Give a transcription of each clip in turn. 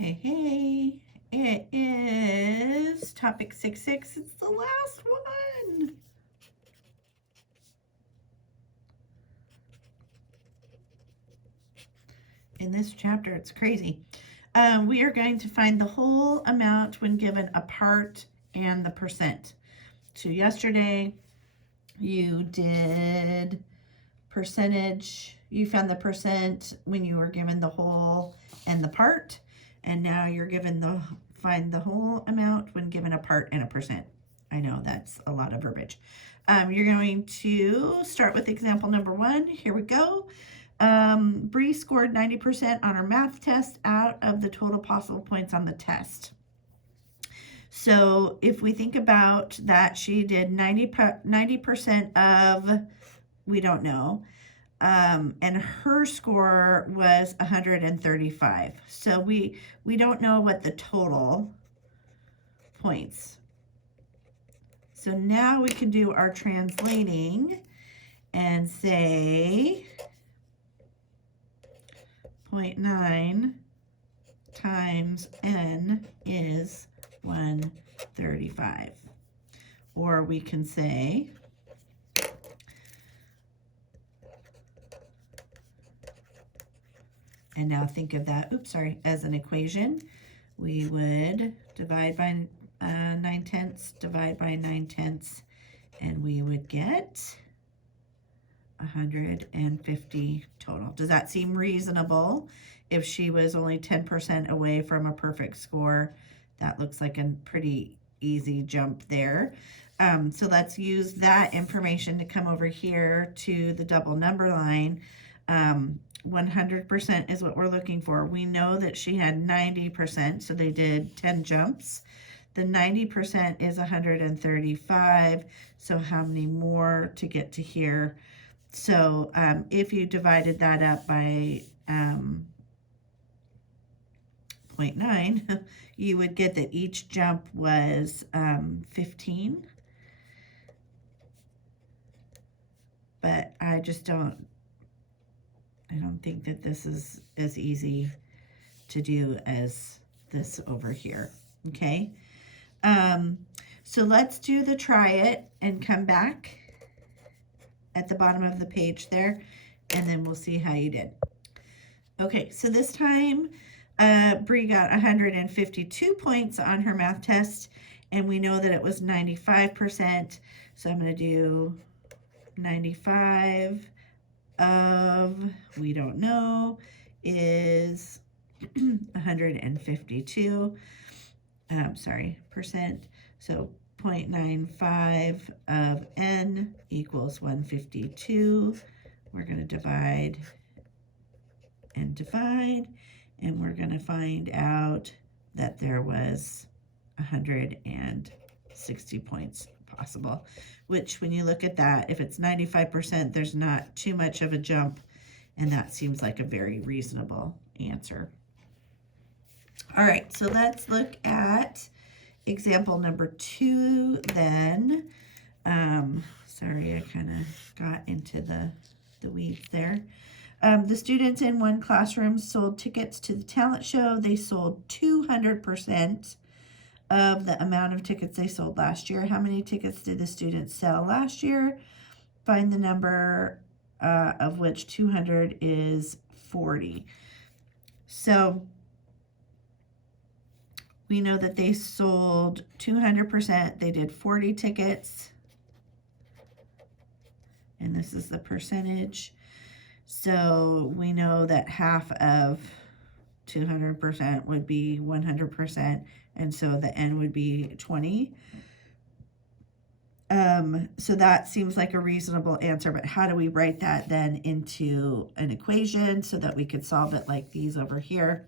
Hey, hey, it is topic 6.6. It's the last one. In this chapter, it's crazy. We are going to find the whole amount when given a part and the percent. So yesterday, you did percentage. You found the percent when you were given the whole and the part. And now you're given find the whole amount when given a part and a percent. I know that's a lot of verbiage. You're going to start with example number 1. Here we go. Bree scored 90% on her math test out of the total possible points on the test. So if we think about that, she did 90% of, we don't know, and her score was 135. So we don't know what the total points. So now we can do our translating and say 0.9 times n is 135. Or we can say and now think of that, as an equation. We would divide by 9/10, divide by 9/10, and we would get 150 total. Does that seem reasonable? If she was only 10% away from a perfect score, that looks like a pretty easy jump there. So let's use that information to come over here to the double number line. 100% is what we're looking for. We know that she had 90%, so they did 10 jumps. The 90% is 135, so how many more to get to here? So if you divided that up by 0.9, you would get that each jump was 15. But I don't think that this is as easy to do as this over here, okay? So let's do the try it and come back at the bottom of the page there, and then we'll see how you did. Okay, so this time Bree got 152 points on her math test, and we know that it was 95%, so I'm going to do 95 of, we don't know, is 152, percent. So 0.95 of n equals 152. We're going to divide and divide, and we're going to find out that there was 160 points possible, which when you look at that, if it's 95%, there's not too much of a jump, and that seems like a very reasonable answer. All right, so let's look at example number 2 then. Sorry, I kind of got into the weeds there. The students in one classroom sold tickets to the talent show. They sold 200% of the amount of tickets they sold last year. How many tickets did the students sell last year? Find the number of which 200 is 40. So we know that they sold 200%. They did 40 tickets. And this is the percentage. So we know that half of 200% would be 100%. And so the n would be 20. So that seems like a reasonable answer, but how do we write that then into an equation so that we could solve it like these over here?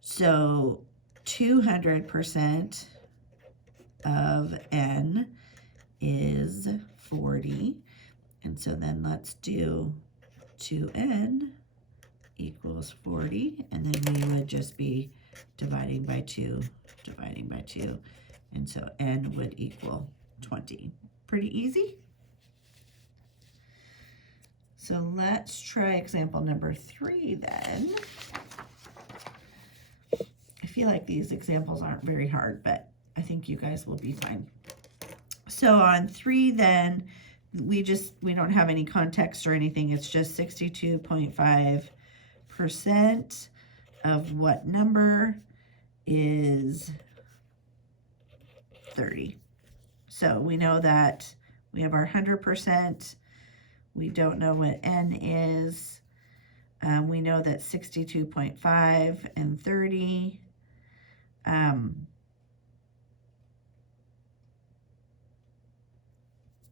So 200% of n is 40. And so then let's do 2n equals 40. And then we would just be dividing by 2. And so n would equal 20. Pretty easy. So let's try example number 3 then. feel like these examples aren't very hard, but I think you guys will be fine. So on 3 then, we don't have any context or anything. It's just 62.5% of what number is 30. So we know that we have our 100%. We don't know what n is. We know that 62.5 and 30.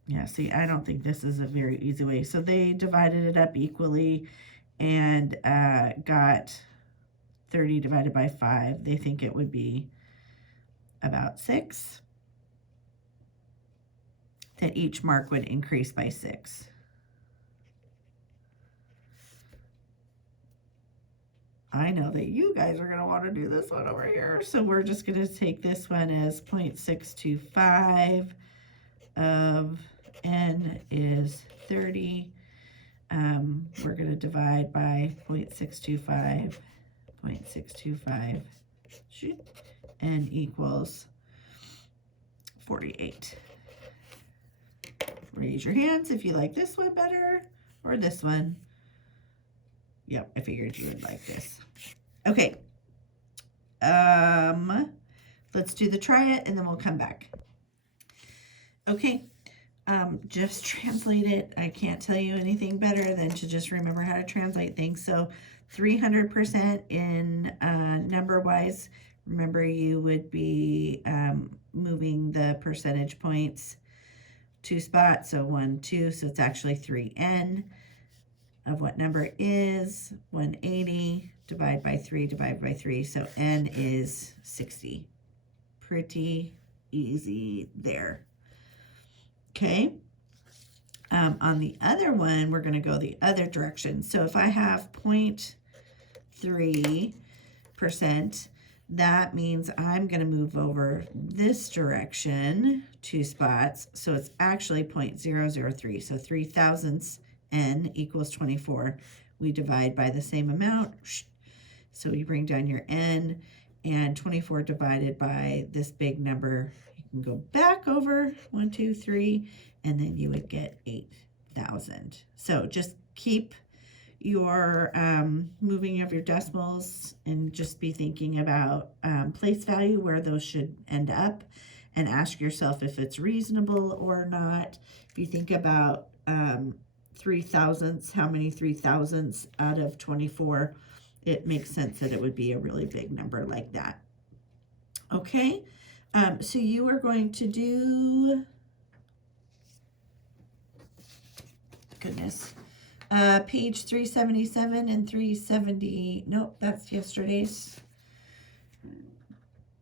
Yeah, see, I don't think this is a very easy way. So they divided it up equally and got 30 divided by 5. They think it would be about 6. That each mark would increase by 6. I know that you guys are going to want to do this one over here. So we're just going to take this one as 0.625 of n is 30. We're going to divide by 0.625, n equals 48. Raise your hands if you like this one better or this one. Yep, I figured you would like this. Okay. Let's do the try it and then we'll come back. Okay. Just translate it. I can't tell you anything better than to just remember how to translate things. So 300% in number-wise, remember you would be moving the percentage points 2 spots, so 1, 2, so it's actually 3n of what number is 180, divide by 3, so n is 60. Pretty easy there. Okay. On the other one, we're going to go the other direction. So if I have 0.3%, that means I'm going to move over this direction 2 spots. So it's actually 0.003. So 3 thousandths n equals 24. We divide by the same amount. So you bring down your n, and 24 divided by this big number, you can go back over 1, 2, 3, and then you would get 8,000. So just keep your moving of your decimals and just be thinking about place value, where those should end up, and ask yourself if it's reasonable or not. If you think about 3 thousandths, how many 3 thousandths out of 24, it makes sense that it would be a really big number like that. Okay, so you are going to do, goodness, page 377 and 370, nope, that's yesterday's.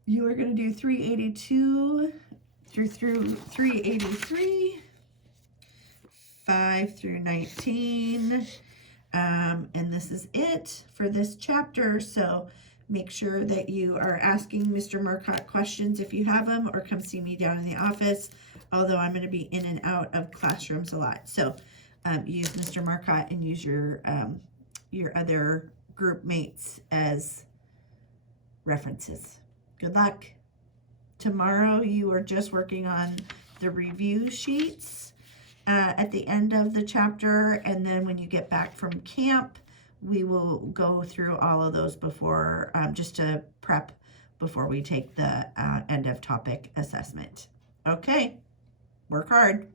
You are going to do 382 through 383, 5 through 19, and this is it for this chapter. So make sure that you are asking Mr. Marcotte questions if you have them, or come see me down in the office, although I'm going to be in and out of classrooms a lot. So use Mr. Marcotte and use your other group mates as references. Good luck. Tomorrow you are just working on the review sheets at the end of the chapter, and then when you get back from camp, we will go through all of those before, just to prep before we take the end of topic assessment. Okay, work hard.